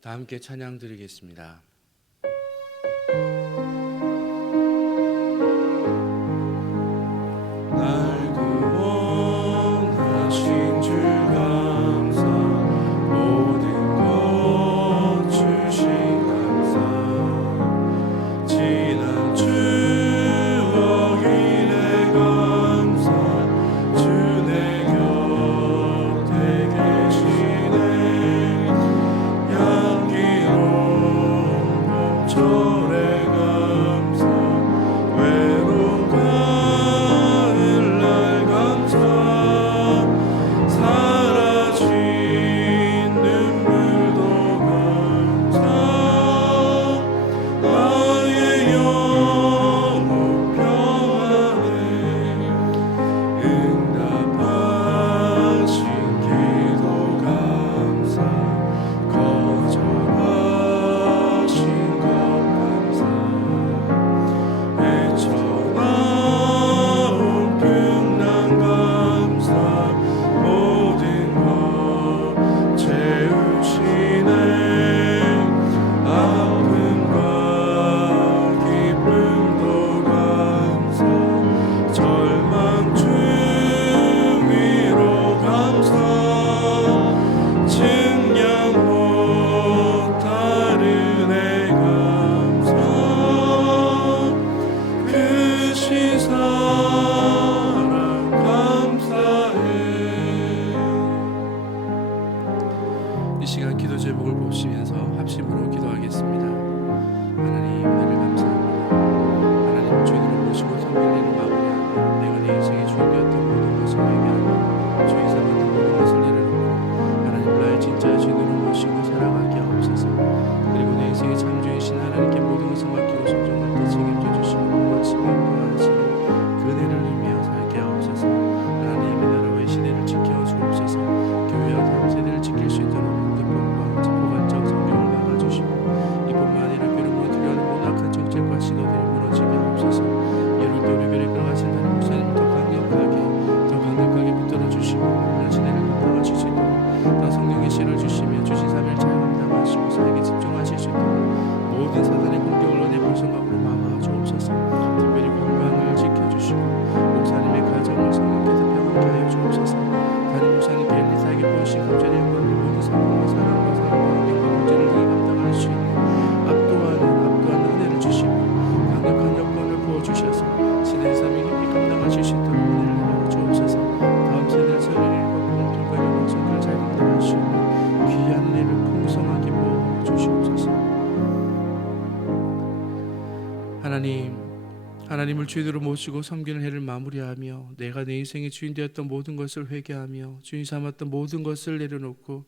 다 함께 찬양 드리겠습니다. 날 구원하신 주 감사, 모든 것 주신 감사, 지난 추억 이래 감사, 주 내 곁에 계시네. 향기로운 봄철에 감사, 외로운 가을날 감사, 사라진 눈물도 감사, 나의 영혼 평안해. 응답하신 기도 감사, 거절하신 것 감사, 헤쳐나온 풍랑 감사, 모든 것 채우시네. 아픔과 기쁨도 감사, 절망 중위로 감사, 증량 못할 은혜 감사, 크신 사랑 감사해. 이 시간 기도 제목을 보시면서 합심으로 기도하겠습니다. 하나님, 은혜를 감사합니다. 하나님, 주님을 모시고 섬기는 마무리하며 내가 내 인생의 주인 되었던 모든 것을 회개하며 주인 삼았던 모든 것을 내려놓고 하나님, 나의 진짜 주인으로 모시고 살아가게 하옵소서. 그리고 내 인생의 창조이신 하나님께 모든 것을 맡기고 순종할 때 책임져 주시고 보호하시며 인도하시는 그 은혜를 누리며 살게 하옵소서. 하나님의 나라와 이 시대를 지켜 주옵소서. 교회와 다음 세대를 지킬 수 있도록 공급법과 포괄적 성경을 막아주시고 이뿐만 아니라 교회를 무너뜨려는 모든 악한 정책과 시도들을 무너지게 하옵소서. 이럴 때 우리 교회를 끌어가신 하나님 목사님을 더 강력하게 붙들어 주시고 오늘 시대를 감당하실 수 있도록 더 성령의 씨를 주시며 주신 사명을 잘 감당하시고 사역에 집중하실 수 있도록 모든 사단의 공격을 은혜 불성각으로 막아 주옵소서. 특별히 건강을 지켜주시고 목사님의 가정을 성령께서 평안케 하여 주옵소서. 담임 목사님께 엘리사에게 보이신 갑절의 영광과 모든 사랑과 환경과 문제를 능히 감당할 수 있는 압도하는 은혜를 주시고 강력한 여건을 부어주셔서 시대의 삶을 힘이 감당하실 수 있도록 은혜를 내려 주옵소서. 다음 세대를 설립과 공통과 영성을 잘 감당할 수 있는 귀한 은혜를 풍성하게 부어 주시옵소서. 하나님을 주인으로 모시고 섬기는 해를 마무리하며 내가 내 인생의 주인 되었던 모든 것을 회개하며 주인 삼았던 모든 것을 내려놓고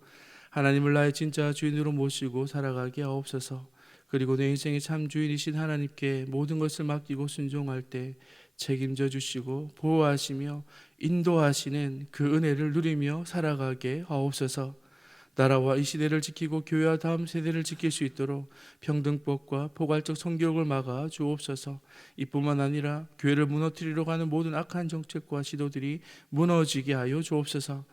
하나님을 나의 진짜 주인으로 모시고 살아가게 하옵소서. 그리고 내 인생의 참 주인이신 하나님께 모든 것을 맡기고 순종할 때 책임져 주시고 보호하시며 인도하시는 그 은혜를 누리며 살아가게 하옵소서. 나라와 이 시대를 지키고 교회와 다음 세대를 지킬 수 있도록 평등법과 포괄적 성교육을 막아 주옵소서. 이뿐만 아니라 교회를 무너뜨리려고 하는 모든 악한 정책과 시도들이 무너지게 하여 주옵소서.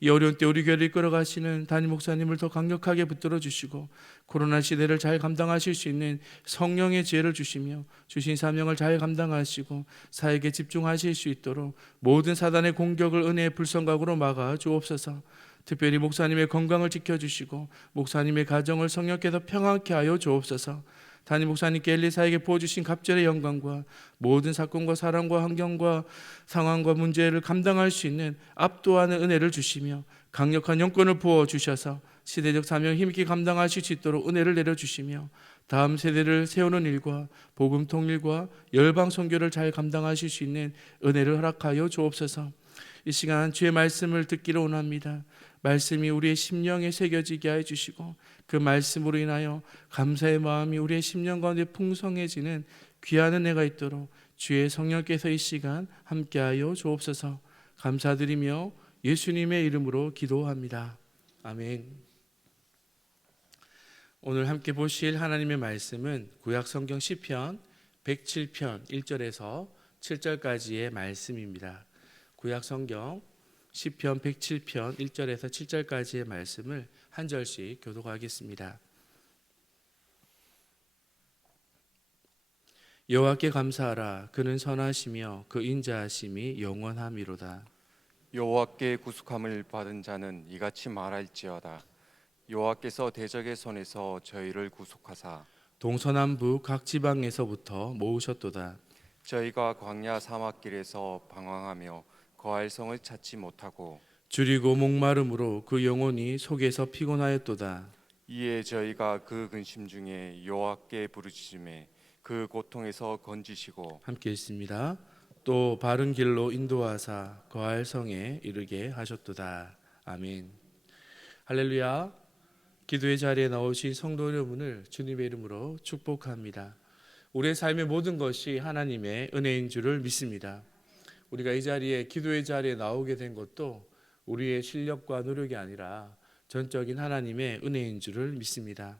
이 어려운 때 우리 교회를 이끌어가시는 담임 목사님을 더 강력하게 붙들어 주시고 코로나 시대를 잘 감당하실 수 있는 성령의 지혜를 주시며 주신 사명을 잘 감당하시고 사역에 집중하실 수 있도록 모든 사단의 공격을 은혜의 불성각으로 막아 주옵소서. 특별히 목사님의 건강을 지켜주시고 목사님의 가정을 성령께서 평안케 하여 주옵소서. 담임 목사님께 엘리사에게 부어주신 갑절의 영광과 모든 사건과 사랑과 환경과 상황과 문제를 감당할 수 있는 압도하는 은혜를 주시며 강력한 영권을 부어주셔서 시대적 사명 힘있게 감당하실 수 있도록 은혜를 내려주시며 다음 세대를 세우는 일과 복음 통일과 열방 선교를 잘 감당하실 수 있는 은혜를 허락하여 주옵소서. 이 시간 주의 말씀을 듣기를 원합니다. 말씀이 우리의 심령에 새겨지게 해주시고 그 말씀으로 인하여 감사의 마음이 우리의 심령 가운데 풍성해지는 귀한 은혜가 있도록 주의 성령께서 이 시간 함께하여 주옵소서. 감사드리며 예수님의 이름으로 기도합니다. 아멘. 오늘 함께 보실 하나님의 말씀은 구약 성경 시편 107편 1절에서 7절까지의 말씀입니다. 구약 성경 시편 107편 1절에서 7절까지의 말씀을 한 절씩 교독하겠습니다. 여호와께 감사하라. 그는 선하시며 그 인자하심이 영원함이로다. 여호와께 구속함을 받은 자는 이같이 말할지어다. 여호와께서 대적의 손에서 저희를 구속하사 동서남북 각 지방에서부터 모으셨도다. 저희가 광야 사막길에서 방황하며 거할 성을 찾지 못하고 줄이고 목마름으로 그 영혼이 속에서 피곤하였도다. 이에 저희가 그 근심 중에 여호와께 부르짖음에 그 고통에서 건지시고 함께 읽습니다. 또 바른 길로 인도하사 거할 성에 이르게 하셨도다. 아멘. 할렐루야. 기도의 자리에 나오신 성도 여러분을 주님의 이름으로 축복합니다. 우리의 삶의 모든 것이 하나님의 은혜인 줄을 믿습니다. 우리가 이 자리에 기도의 자리에 나오게 된 것도 우리의 실력과 노력이 아니라 전적인 하나님의 은혜인 줄을 믿습니다.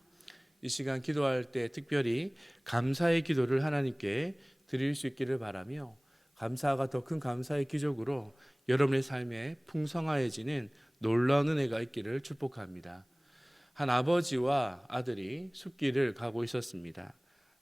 이 시간 기도할 때 특별히 감사의 기도를 하나님께 드릴 수 있기를 바라며, 감사가 더 큰 감사의 기적으로 여러분의 삶에 풍성하여지는 놀라운 은혜가 있기를 축복합니다. 한 아버지와 아들이 숲길을 가고 있었습니다.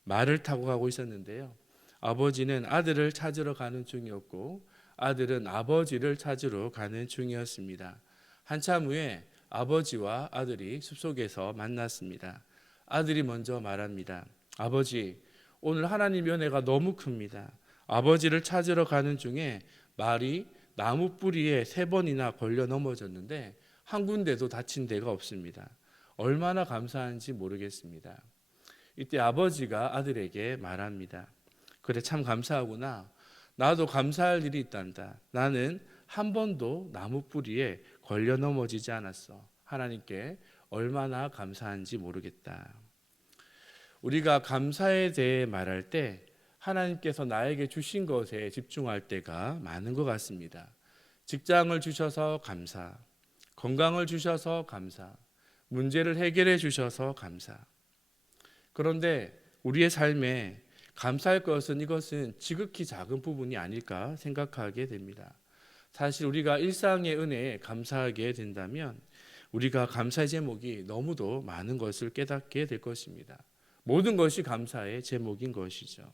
말을 타고 가고 있었는데요, 아버지는 아들을 찾으러 가는 중이었고 아들은 아버지를 찾으러 가는 중이었습니다. 한참 후에 아버지와 아들이 숲속에서 만났습니다. 아들이 먼저 말합니다. 아버지, 오늘 하나님의 은혜가 너무 큽니다. 아버지를 찾으러 가는 중에 말이 나무 뿌리에 3번이나 걸려 넘어졌는데 한 군데도 다친 데가 없습니다. 얼마나 감사한지 모르겠습니다. 이때 아버지가 아들에게 말합니다. 그래, 참 감사하구나. 나도 감사할 일이 있단다. 나는 한 번도 나무 뿌리에 걸려 넘어지지 않았어. 하나님께 얼마나 감사한지 모르겠다. 우리가 감사에 대해 말할 때 하나님께서 나에게 주신 것에 집중할 때가 많은 것 같습니다. 직장을 주셔서 감사, 건강을 주셔서 감사, 문제를 해결해 주셔서 감사. 그런데 우리의 삶에 감사할 것은 이것은 지극히 작은 부분이 아닐까 생각하게 됩니다. 사실 우리가 일상의 은혜에 감사하게 된다면 우리가 감사의 제목이 너무도 많은 것을 깨닫게 될 것입니다. 모든 것이 감사의 제목인 것이죠.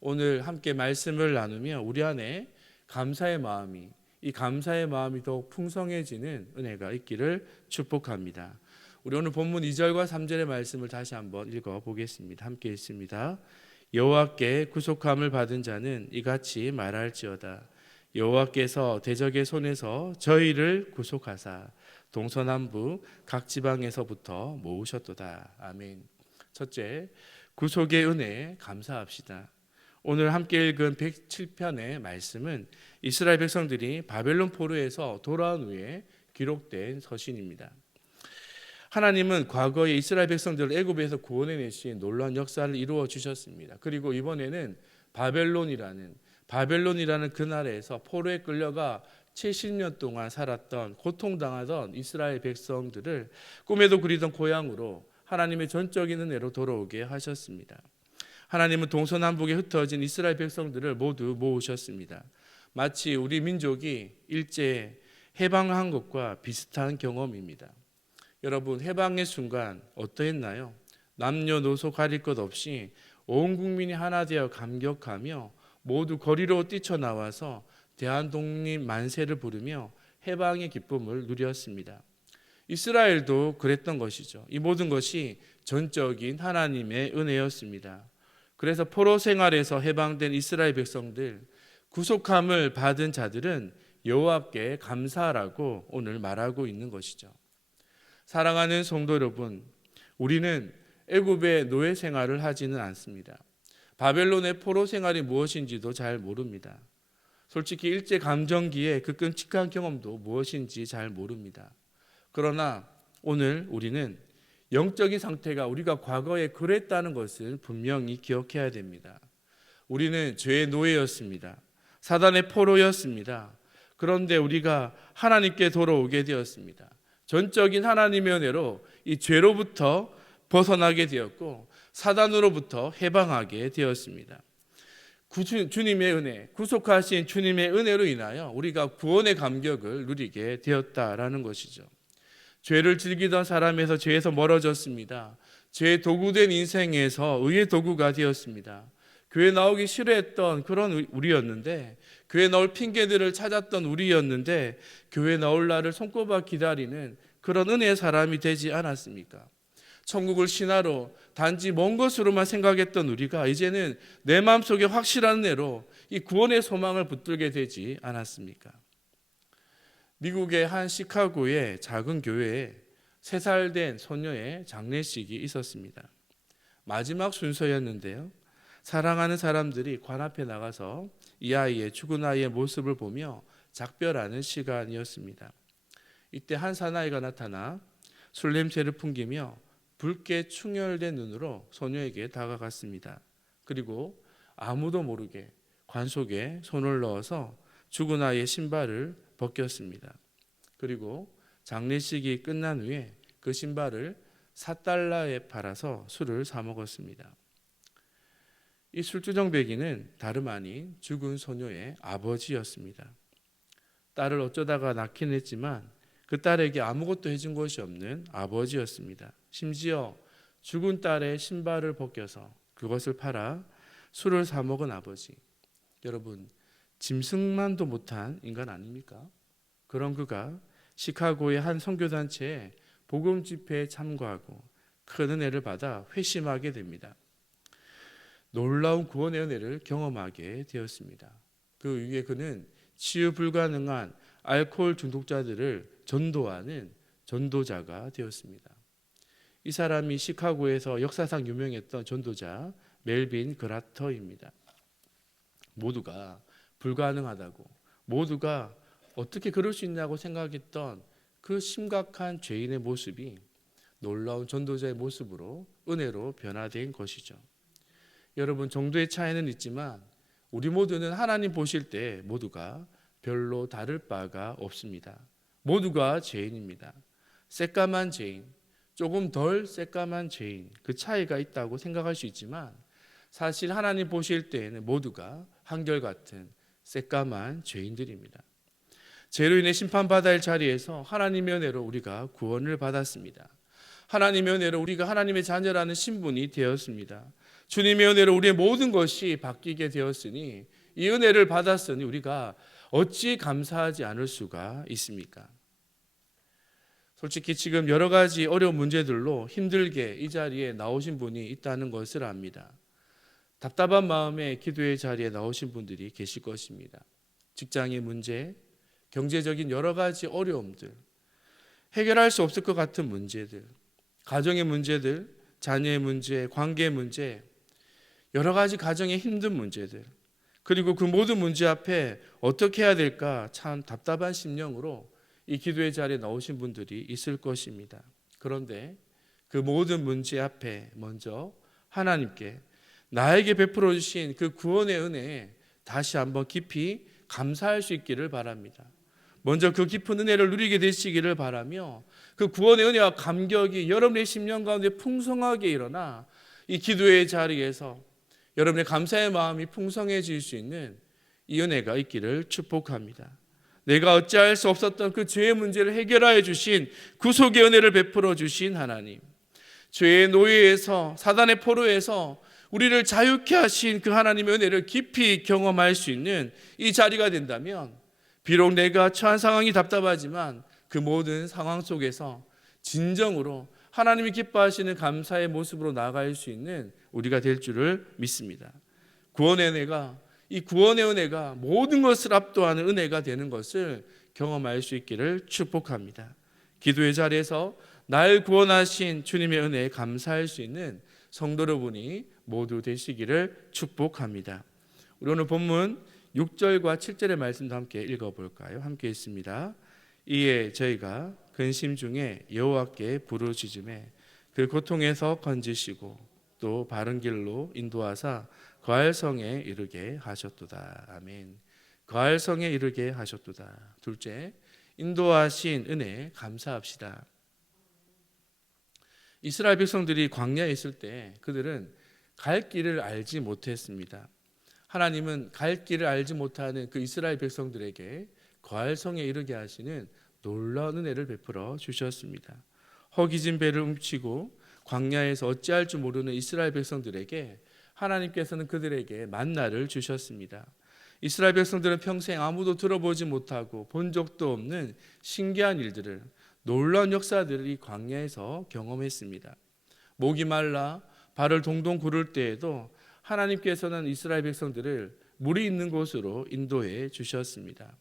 오늘 함께 말씀을 나누며 우리 안에 감사의 마음이, 이 감사의 마음이 더욱 풍성해지는 은혜가 있기를 축복합니다. 우리 오늘 본문 2절과 3절의 말씀을 다시 한번 읽어보겠습니다. 함께 읽습니다. 여호와께 구속함을 받은 자는 이같이 말할지어다. 여호와께서 대적의 손에서 저희를 구속하사 동서남북 각 지방에서부터 모으셨도다. 아멘. 첫째, 구속의 은혜에 감사합시다. 오늘 함께 읽은 107편의 말씀은 이스라엘 백성들이 바벨론 포로에서 돌아온 후에 기록된 서신입니다. 하나님은 과거에 이스라엘 백성들을 애굽에서 구원해내신 놀라운 역사를 이루어 주셨습니다. 그리고 이번에는 바벨론이라는 그 나라에서 포로에 끌려가 70년 동안 살았던, 고통당하던 이스라엘 백성들을 꿈에도 그리던 고향으로 하나님의 전적인 은혜로 돌아오게 하셨습니다. 하나님은 동서남북에 흩어진 이스라엘 백성들을 모두 모으셨습니다. 마치 우리 민족이 일제에 해방한 것과 비슷한 경험입니다. 여러분, 해방의 순간 어떠했나요? 남녀노소 가릴 것 없이 온 국민이 하나 되어 감격하며 모두 거리로 뛰쳐나와서 대한독립 만세를 부르며 해방의 기쁨을 누렸습니다. 이스라엘도 그랬던 것이죠. 이 모든 것이 전적인 하나님의 은혜였습니다. 그래서 포로 생활에서 해방된 이스라엘 백성들, 구속함을 받은 자들은 여호와께 감사하라고 오늘 말하고 있는 것이죠. 사랑하는 성도 여러분, 우리는 애굽의 노예 생활을 하지는 않습니다. 바벨론의 포로 생활이 무엇인지도 잘 모릅니다. 솔직히 일제 감정기의 그 끔찍한 경험도 무엇인지 잘 모릅니다. 그러나 오늘 우리는 영적인 상태가 우리가 과거에 그랬다는 것을 분명히 기억해야 됩니다. 우리는 죄의 노예였습니다. 사단의 포로였습니다. 그런데 우리가 하나님께 돌아오게 되었습니다. 전적인 하나님의 은혜로 이 죄로부터 벗어나게 되었고 사단으로부터 해방하게 되었습니다. 주님의 은혜, 구속하신 주님의 은혜로 인하여 우리가 구원의 감격을 누리게 되었다라는 것이죠. 죄를 즐기던 사람에서 죄에서 멀어졌습니다. 죄의 도구된 인생에서 의의 도구가 되었습니다. 교회 나오기 싫어했던 그런 우리였는데, 교회 나올 핑계들을 찾았던 우리였는데 교회 나올 날을 손꼽아 기다리는 그런 은혜의 사람이 되지 않았습니까? 천국을 신화로 단지 먼 것으로만 생각했던 우리가 이제는 내 마음속에 확실한 은혜로 이 구원의 소망을 붙들게 되지 않았습니까? 미국의 한 시카고의 작은 교회에 3살 된 소녀의 장례식이 있었습니다. 마지막 순서였는데요. 사랑하는 사람들이 관 앞에 나가서 이 아이의 죽은 아이의 모습을 보며 작별하는 시간이었습니다. 이때 한 사나이가 나타나 술 냄새를 풍기며 붉게 충혈된 눈으로 소녀에게 다가갔습니다. 그리고 아무도 모르게 관 속에 손을 넣어서 죽은 아이의 신발을 벗겼습니다. 그리고 장례식이 끝난 후에 그 신발을 $4에 팔아서 술을 사 먹었습니다. 이 술주정뱅이는 다름 아닌 죽은 소녀의 아버지였습니다. 딸을 어쩌다가 낳긴 했지만 그 딸에게 아무것도 해준 것이 없는 아버지였습니다. 심지어 죽은 딸의 신발을 벗겨서 그것을 팔아 술을 사 먹은 아버지. 여러분, 짐승만도 못한 인간 아닙니까? 그런 그가 시카고의 한 선교단체에 복음 집회에 참가하고 큰 은혜를 받아 회심하게 됩니다. 놀라운 구원의 은혜를 경험하게 되었습니다. 그 이후에 그는 치유 불가능한 알코올 중독자들을 전도하는 전도자가 되었습니다. 이 사람이 시카고에서 역사상 유명했던 전도자 멜빈 그라터입니다. 모두가 불가능하다고, 모두가 어떻게 그럴 수 있냐고 생각했던 그 심각한 죄인의 모습이 놀라운 전도자의 모습으로 은혜로 변화된 것이죠. 여러분, 정도의 차이는 있지만 우리 모두는 하나님 보실 때 모두가 별로 다를 바가 없습니다. 모두가 죄인입니다. 새까만 죄인, 조금 덜 새까만 죄인, 그 차이가 있다고 생각할 수 있지만 사실 하나님 보실 때에는 모두가 한결같은 새까만 죄인들입니다. 죄로 인해 심판받아야 할 자리에서 하나님의 은혜로 우리가 구원을 받았습니다. 하나님의 은혜로 우리가 하나님의 자녀라는 신분이 되었습니다. 주님의 은혜로 우리의 모든 것이 바뀌게 되었으니, 이 은혜를 받았으니 우리가 어찌 감사하지 않을 수가 있습니까? 솔직히 지금 여러 가지 어려운 문제들로 힘들게 이 자리에 나오신 분이 있다는 것을 압니다. 답답한 마음에 기도의 자리에 나오신 분들이 계실 것입니다. 직장의 문제, 경제적인 여러 가지 어려움들, 해결할 수 없을 것 같은 문제들, 가정의 문제들, 자녀의 문제, 관계의 문제, 여러 가지 가정의 힘든 문제들, 그리고 그 모든 문제 앞에 어떻게 해야 될까 참 답답한 심령으로 이 기도의 자리에 나오신 분들이 있을 것입니다. 그런데 그 모든 문제 앞에 먼저 하나님께 나에게 베풀어 주신 그 구원의 은혜에 다시 한번 깊이 감사할 수 있기를 바랍니다. 먼저 그 깊은 은혜를 누리게 되시기를 바라며, 그 구원의 은혜와 감격이 여러분의 심령 가운데 풍성하게 일어나 이 기도의 자리에서 여러분의 감사의 마음이 풍성해질 수 있는 이 은혜가 있기를 축복합니다. 내가 어찌할 수 없었던 그 죄의 문제를 해결하여 주신 구속의 은혜를 베풀어 주신 하나님, 죄의 노예에서, 사단의 포로에서 우리를 자유케 하신 그 하나님의 은혜를 깊이 경험할 수 있는 이 자리가 된다면, 비록 내가 처한 상황이 답답하지만 그 모든 상황 속에서 진정으로 하나님이 기뻐하시는 감사의 모습으로 나아갈 수 있는 우리가 될 줄을 믿습니다. 구원의 은혜가, 이 구원의 은혜가 모든 것을 압도하는 은혜가 되는 것을 경험할 수 있기를 축복합니다. 기도의 자리에서 날 구원하신 주님의 은혜에 감사할 수 있는 성도 여러분이 모두 되시기를 축복합니다. 우리 오늘 본문 6절과 7절의 말씀도 함께 읽어볼까요? 함께 있습니다. 이에 저희가 근심 중에 여호와께 부르짖음에 그 고통에서 건지시고 또 바른 길로 인도하사 거할 성에 이르게 하셨도다. 아멘. 거할 성에 이르게 하셨도다. 둘째, 인도하신 은혜 감사합시다. 이스라엘 백성들이 광야에 있을 때 그들은 갈 길을 알지 못했습니다. 하나님은 갈 길을 알지 못하는 그 이스라엘 백성들에게 거할 성에 이르게 하시는 놀라운 은혜를 베풀어 주셨습니다. 허기진 배를 훔치고 광야에서 어찌할 줄 모르는 이스라엘 백성들에게 하나님께서는 그들에게 만나를 주셨습니다. 이스라엘 백성들은 평생 아무도 들어보지 못하고 본 적도 없는 신기한 일들을, 놀라운 역사들을 이 광야에서 경험했습니다. 목이 말라 발을 동동 구를 때에도 하나님께서는 이스라엘 백성들을 물이 있는 곳으로 인도해 주셨습니다.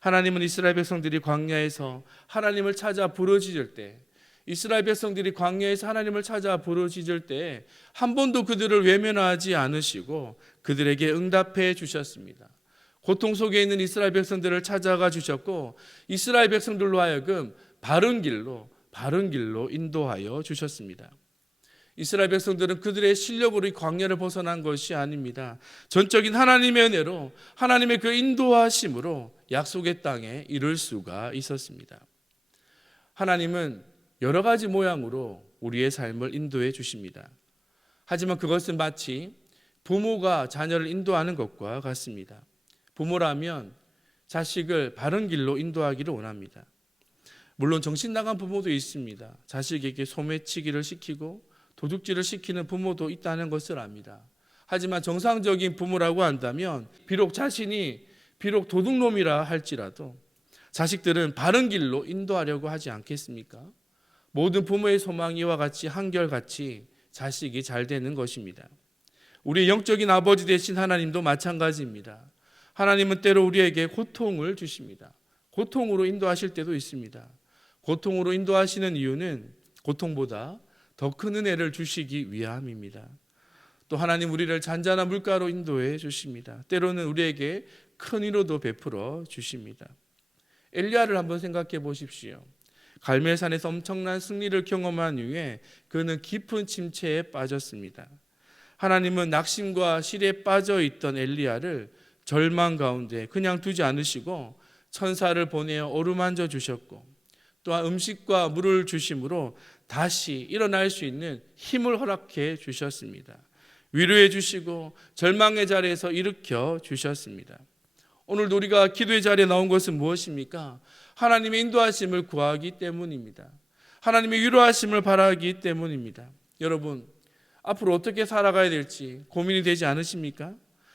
하나님은 이스라엘 백성들이 광야에서 하나님을 찾아 부르짖을 때, 이스라엘 백성들이 광야에서 하나님을 찾아 부르짖을 때 한 번도 그들을 외면하지 않으시고 그들에게 응답해 주셨습니다. 고통 속에 있는 이스라엘 백성들을 찾아가 주셨고 이스라엘 백성들로 하여금 바른 길로 인도하여 주셨습니다. 이스라엘 백성들은 그들의 실력으로 이 광야를 벗어난 것이 아닙니다. 전적인 하나님의 은혜로, 하나님의 그 인도하심으로 약속의 땅에 이를 수가 있었습니다. 하나님은 여러 가지 모양으로 우리의 삶을 인도해 주십니다. 하지만 그것은 마치 부모가 자녀를 인도하는 것과 같습니다. 부모라면 자식을 바른 길로 인도하기를 원합니다. 물론 정신 나간 부모도 있습니다. 자식에게 소매치기를 시키고 도둑질을 시키는 부모도 있다는 것을 압니다. 하지만 정상적인 부모라고 한다면 비록 자신이 도둑놈이라 할지라도 자식들은 바른 길로 인도하려고 하지 않겠습니까? 모든 부모의 소망이 이와 같이 한결같이 자식이 잘 되는 것입니다. 우리의 영적인 아버지 되신 하나님도 마찬가지입니다. 하나님은 때로 우리에게 고통을 주십니다. 고통으로 인도하실 때도 있습니다. 고통으로 인도하시는 이유는 고통보다 더 큰 은혜를 주시기 위함입니다. 또 하나님 우리를 잔잔한 물가로 인도해 주십니다. 때로는 우리에게 큰 위로도 베풀어 주십니다. 엘리야를 한번 생각해 보십시오. 갈멜산에서 엄청난 승리를 경험한 이후에 그는 깊은 침체에 빠졌습니다. 하나님은 낙심과 실에 빠져 있던 엘리야를 절망 가운데 그냥 두지 않으시고 천사를 보내어 어루만져 주셨고 또한 음식과 물을 주심으로 다시 일어날 수 있는 힘을 허락해 주셨습니다. 위로해 주시고 절망의 자리에서 일으켜 주셨습니다. 오늘도 우리가 기도의 자리에 나온 것은 무엇입니까? 하나님의 인도하심을 구하기 때문입니다. 하나님의 위로하심을 바라기 때문입니다. 여러분, 앞으로 어떻게 살아가야 될지 고민이 되지 않으십니까?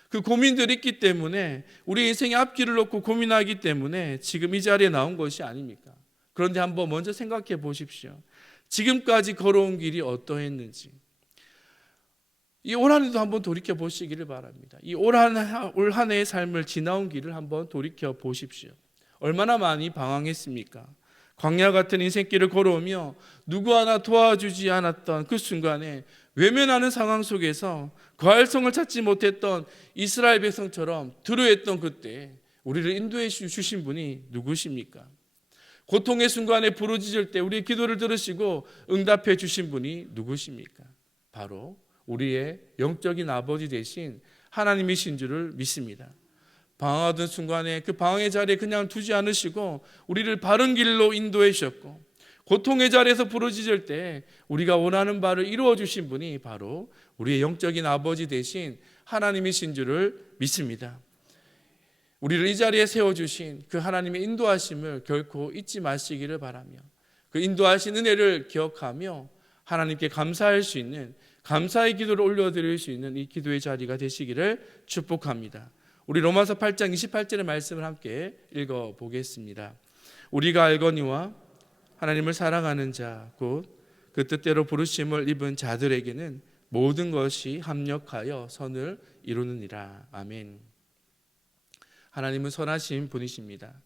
그 고민들이 있기 때문에 우리 인생의 앞길을 놓고 고민하기 때문에 지금 이 자리에 나온 것이 아닙니까? 그런데 한번 먼저 생각해 보십시오. 지금까지 걸어온 길이 어떠했는지 이 올 한 해도 한번 돌이켜 보시기를 바랍니다. 이 올 한 해의 삶을 지나온 길을 한번 돌이켜 보십시오. 얼마나 많이 방황했습니까? 광야 같은 인생길을 걸어오며 누구 하나 도와주지 않았던 그 순간에 외면하는 상황 속에서 거할성을 찾지 못했던 이스라엘 백성처럼 두려워했던 그때 우리를 인도해 주신 분이 누구십니까? 고통의 순간에 부르짖을 때 우리의 기도를 들으시고 응답해 주신 분이 누구십니까? 바로 우리의 영적인 아버지 되신 하나님이신 줄을 믿습니다. 방황하던 순간에 그 방황의 자리에 그냥 두지 않으시고 우리를 바른 길로 인도해 주셨고 고통의 자리에서 부르짖을 때 우리가 원하는 바를 이루어 주신 분이 바로 우리의 영적인 아버지 되신 하나님이신 줄을 믿습니다. 우리를 이 자리에 세워주신 그 하나님의 인도하심을 결코 잊지 마시기를 바라며 그 인도하신 은혜를 기억하며 하나님께 감사할 수 있는 감사의 기도를 올려드릴 수 있는 이 기도의 자리가 되시기를 축복합니다. 우리 로마서 8장 28절의 말씀을 함께 읽어보겠습니다. 우리가 알거니와 하나님을 사랑하는 자 곧 그 뜻대로 부르심을 입은 자들에게는 모든 것이 합력하여 선을 이루느니라. 아멘. 하나님은 선하신 분이십니다.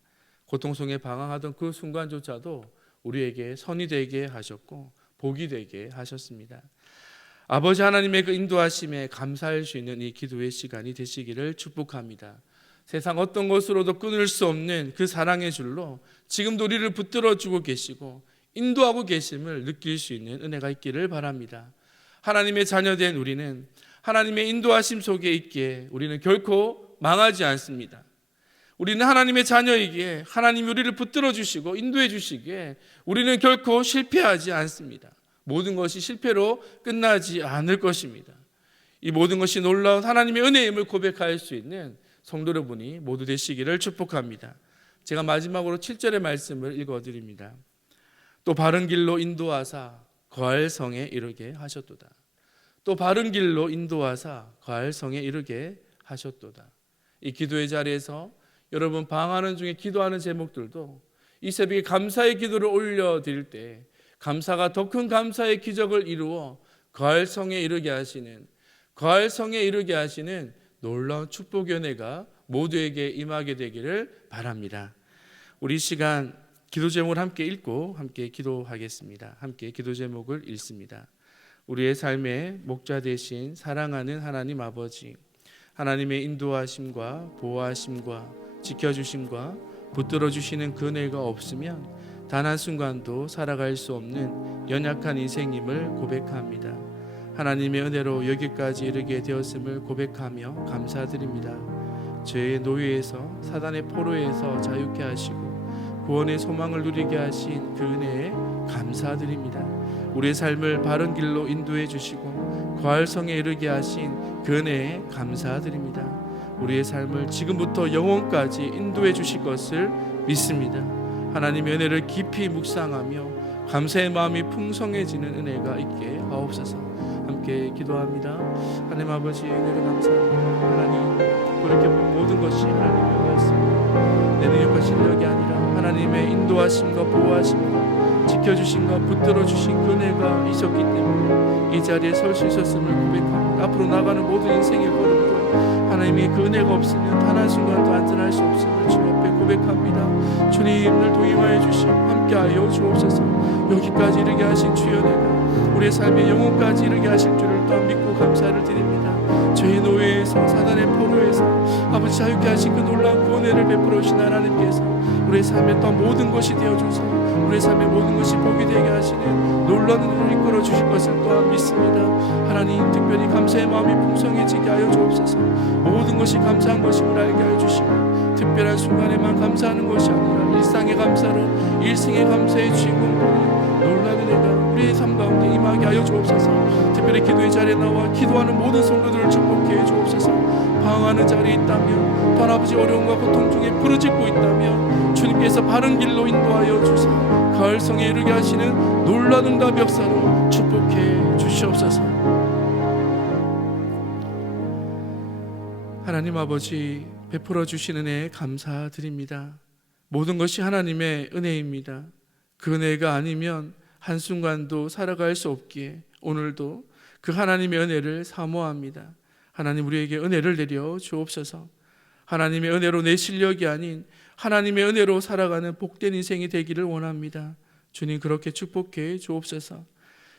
고통 속에 방황하던 그 순간조차도 우리에게 선이 되게 하셨고 복이 되게 하셨습니다. 아버지 하나님의 그 인도하심에 감사할 수 있는 이 기도의 시간이 되시기를 축복합니다. 세상 어떤 것으로도 끊을 수 없는 그 사랑의 줄로 지금도 우리를 붙들어주고 계시고 인도하고 계심을 느낄 수 있는 은혜가 있기를 바랍니다. 하나님의 자녀된 우리는 하나님의 인도하심 속에 있기에 우리는 결코 망하지 않습니다. 우리는 하나님의 자녀이기에 하나님이 우리를 붙들어 주시고 인도해 주시기에 우리는 결코 실패하지 않습니다. 모든 것이 실패로 끝나지 않을 것입니다. 이 모든 것이 놀라운 하나님의 은혜임을 고백할 수 있는 성도 여러분이 모두 되시기를 축복합니다. 제가 마지막으로 7절의 말씀을 읽어드립니다. 또 바른 길로 인도하사 거할 성에 이르게 하셨도다. 또 바른 길로 인도하사 거할 성에 이르게 하셨도다. 이 기도의 자리에서 여러분 방하는 중에 기도하는 제목들도 이 새벽에 감사의 기도를 올려드릴 때 감사가 더 큰 감사의 기적을 이루어 거할 성에 이르게 하시는, 거할 성에 이르게 하시는 놀라운 축복의 은혜가 모두에게 임하게 되기를 바랍니다. 우리 시간 기도 제목을 함께 읽고 함께 기도하겠습니다. 함께 기도 제목을 읽습니다. 우리의 삶의 목자 되신 사랑하는 하나님 아버지, 하나님의 인도하심과 보호하심과 지켜주심과 붙들어 주시는 그 은혜가 없으면 단 한순간도 살아갈 수 없는 연약한 인생임을 고백합니다. 하나님의 은혜로 여기까지 이르게 되었음을 고백하며 감사드립니다. 죄의 노예에서 사단의 포로에서 자유케 하시고 구원의 소망을 누리게 하신 그 은혜에 감사드립니다. 우리의 삶을 바른 길로 인도해 주시고 거할 성에 이르게 하신 그 은혜에 감사드립니다. 우리의 삶을 지금부터 영원까지 인도해 주실 것을 믿습니다. 하나님의 은혜를 깊이 묵상하며 감사의 마음이 풍성해지는 은혜가 있게 하옵소서. 함께 기도합니다. 하나님 아버지 은혜를 감사합니다. 하나님 그렇게 본 모든 것이 하나님의 은혜였습니다. 내 능력과 실력이 아니라 하나님의 인도하심과 보호하심과 지켜주심과 붙들어주신 그 은혜가 있었기 때문에 이 자리에 설 수 있었음을 고백합니다. 앞으로 나가는 모든 인생의 걸음도 하나님의 그 은혜가 없으면 단 한순간도 안전할 수 없음을 주 앞에 고백합니다. 주님을 동행하여 주시고 함께하여 주옵소서. 여기까지 이르게 하신 주의 은혜가 우리의 삶의 영혼까지 이르게 하실 줄을 또한 믿고 감사를 드립니다. 죄의 노예에서 사단의 포로에서 아버지 자유케 하신 그 놀라운 구원을 베풀어 주신 하나님께서 우리의 삶에 또 모든 것이 되어줘서 우리의 삶의 모든 것이 복이 되게 하시는 놀라운 은혜를 이끌어 주실 것을 또한 믿습니다. 하나님 특별히 감사의 마음이 풍성해지게 하여 주옵소서. 모든 것이 감사한 것임을 알게 하여 주시고 특별한 순간에만 감사하는 것이 아니라 일상의 감사로 일생의 감사의 주인공들이 놀라운 은혜가 우리의 삶 가운데 임하게 하여 주옵소서. 특별히 기도의 자리에 나와 기도하는 모든 성도들을 축복해 주옵소서. 방황하는 자리에 있다면 또 아버지 어려움과 고통 중에 부르짖고 있다면 주님께서 바른 길로 인도하여 주사 가을 성에 이르게 하시는 놀라운 응답 역사로 축복해 주시옵소서. 하나님 아버지 베풀어 주시는 은혜에 감사드립니다. 모든 것이 하나님의 은혜입니다. 그 은혜가 아니면 한순간도 살아갈 수 없기에 오늘도 그 하나님의 은혜를 사모합니다. 하나님 우리에게 은혜를 내려 주옵소서. 하나님의 은혜로 내 실력이 아닌 하나님의 은혜로 살아가는 복된 인생이 되기를 원합니다. 주님 그렇게 축복해 주옵소서.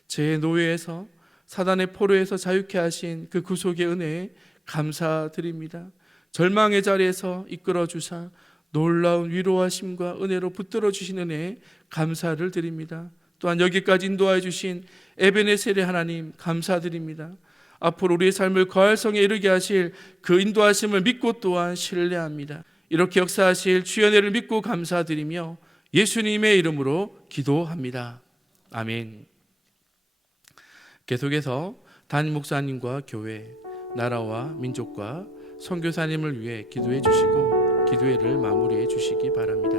제 노예에서 사단의 포로에서 자유케 하신 그 구속의 은혜에 감사드립니다. 절망의 자리에서 이끌어 주사 놀라운 위로하심과 은혜로 붙들어 주신 은혜에 감사를 드립니다. 또한 여기까지 인도하여 주신 에베네셀의 하나님 감사드립니다. 앞으로 우리의 삶을 거할 성에 이르게 하실 그 인도하심을 믿고 또한 신뢰합니다. 이렇게 역사하실 주의 은혜를 믿고 감사드리며 예수님의 이름으로 기도합니다. 아멘. 계속해서 담임 목사님과 교회, 나라와 민족과 선교사님을 위해 기도해 주시고 기도회를 마무리해 주시기 바랍니다.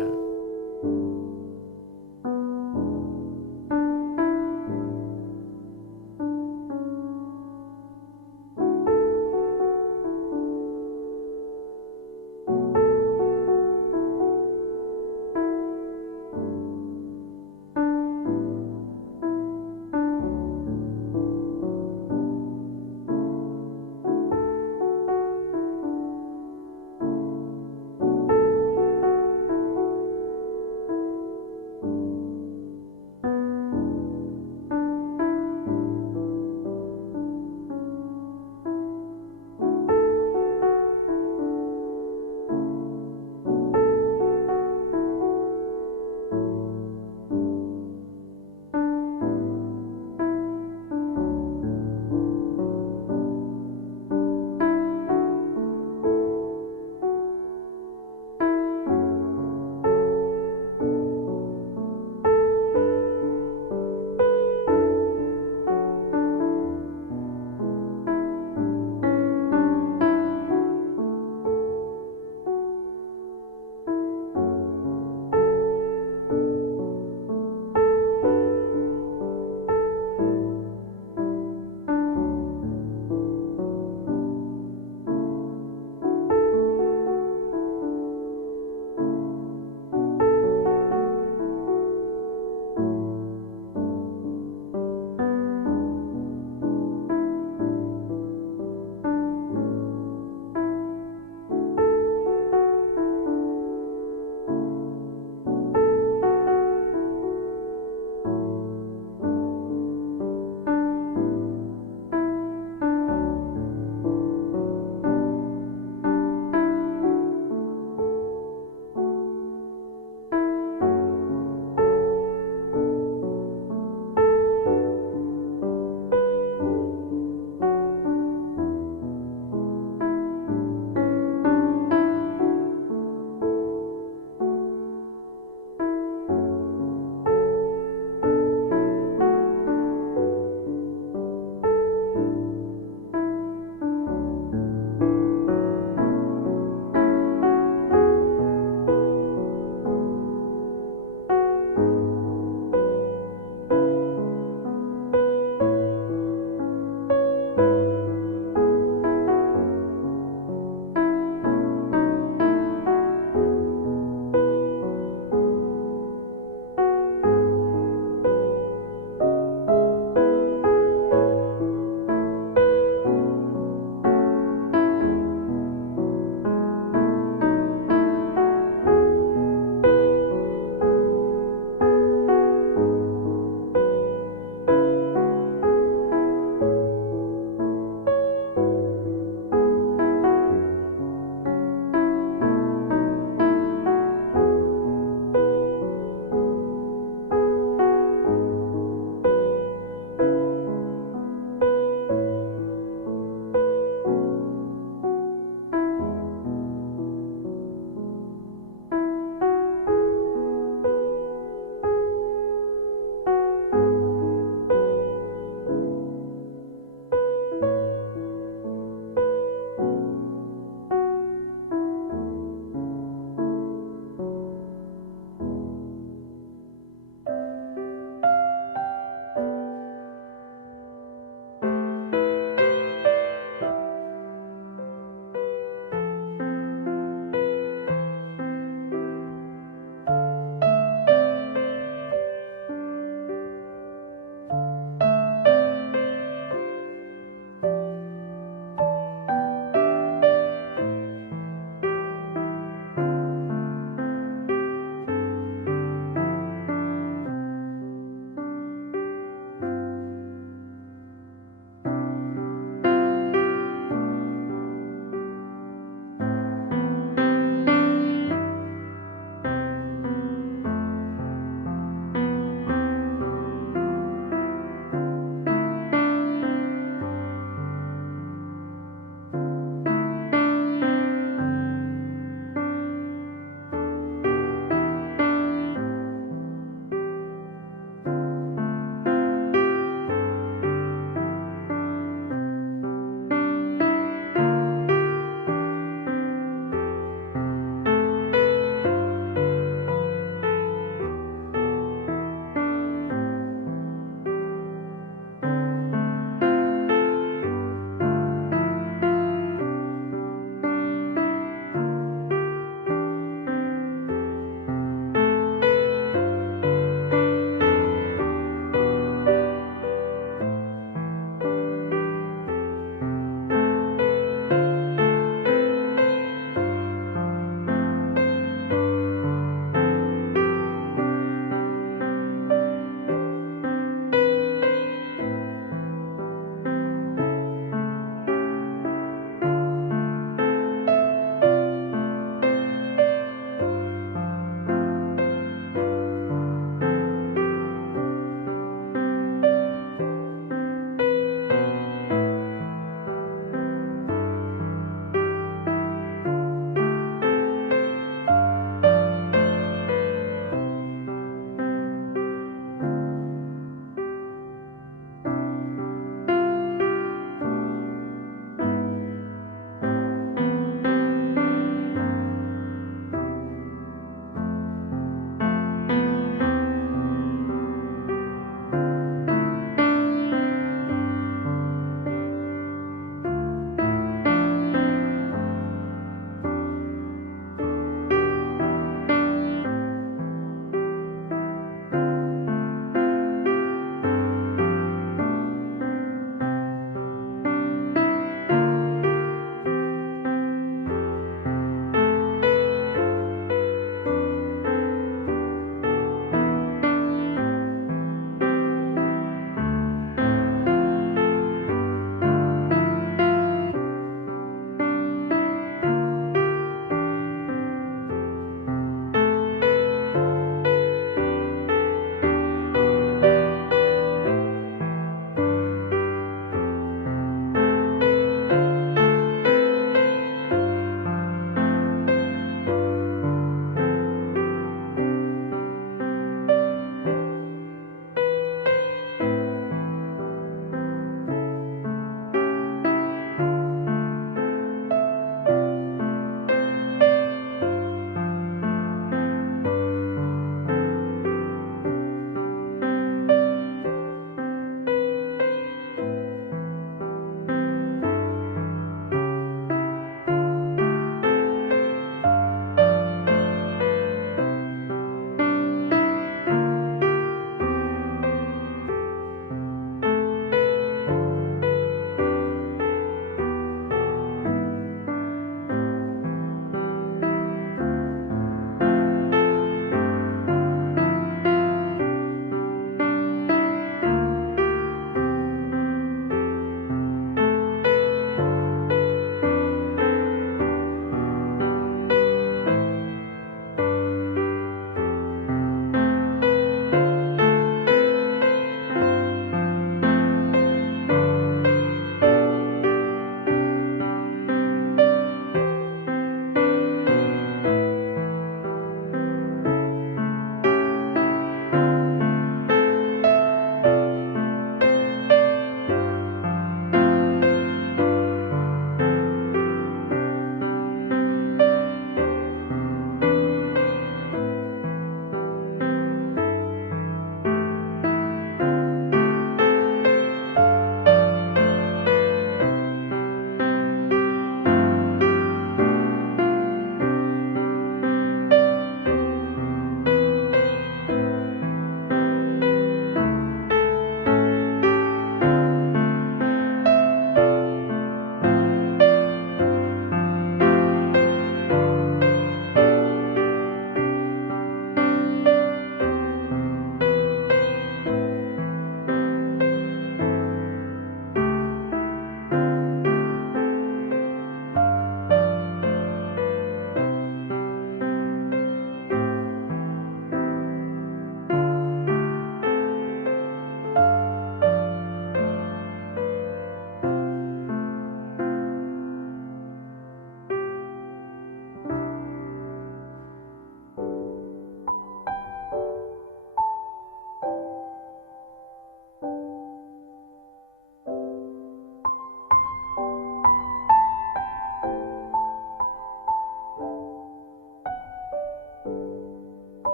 아멘.